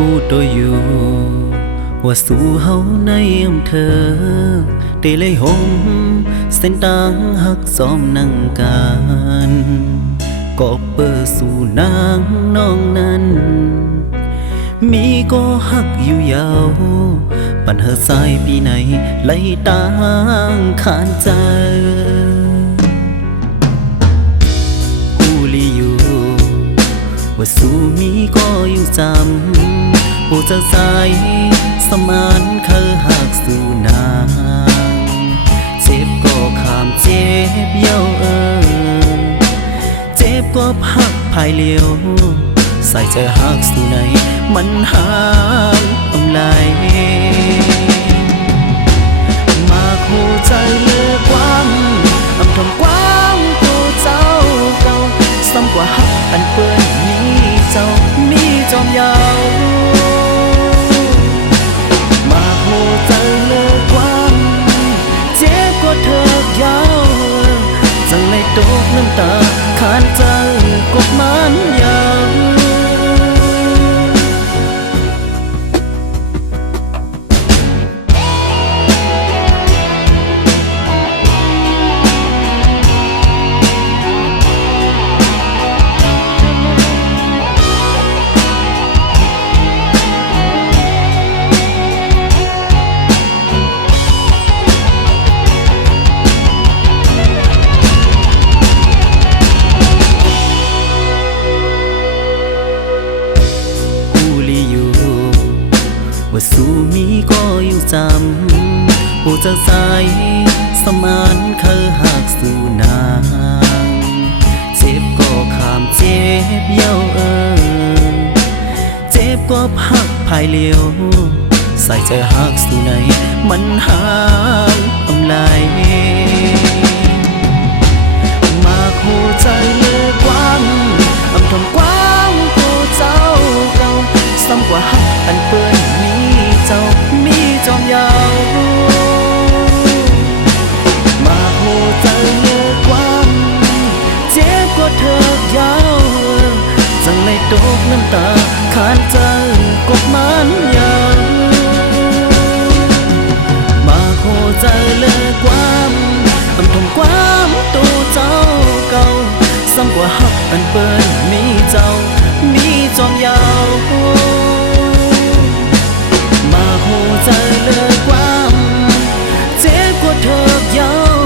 ผู้ตัวอยู่ว่าสู่เฮาในอำเภอได้เลยหมเส้นต่างหักซ้อมนั่งการก็เปิดสู่นางน้องนั้นมีก็หักอยู่ยาวปันเธอสายปีไหนไล่ต่างขานใจผู้ลีอยู่ว่าสู่มีก็อยู่จำผู้จะสายสมานเคยหักสู่นางเจ็บก็ข้ามเจ็บเย้าเจ็บก็พักภายเลี้ยวใส่ใจหักสู่ไหนมันหางอำไลมาคู่ใจเลือกความอำทนความตัวเจ้าเก่าซ้ำกว่าหักอันเปื้อนมีเจ้ามีจอมยาวมาคู่ใจเลือกความเจ็บก็เถิกยาวจังเลยตกน้ำตาขานใจกบมันยาวว่าสู่มีก็อยู่จำผู้จะสายสมานเคยหักสู่นางเจ็บก็ข้ามเจ็บเย้าเจ็บก็พักภายเลี้ยวใส่ใจหักสู่ไหนมันหางอำไลมาคู่ใจเลือกความอำทนความตัวเจ้าเก่าซ้ำกว่าหักอันเปื้อนเจ้ามีจอมยาวมาคู่ใจเลือกความเจ็บก็เถิกยาวจังเลยตกน้ำตาขานใจกบมันยาวมาคู่ใจเลือกความอำทนความตัวเจ้าเก่าซ้ำกว่าหักอันเปิ้นมีเจ้ามีจอมยาวมาคู่ใจเลิกความเจ็บกว่าเถิกยาว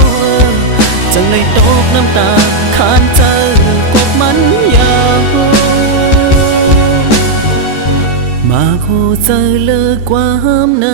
จังเลยตกน้ำตาขานใจกบมันยาวมาคู่ใจเลิกความใน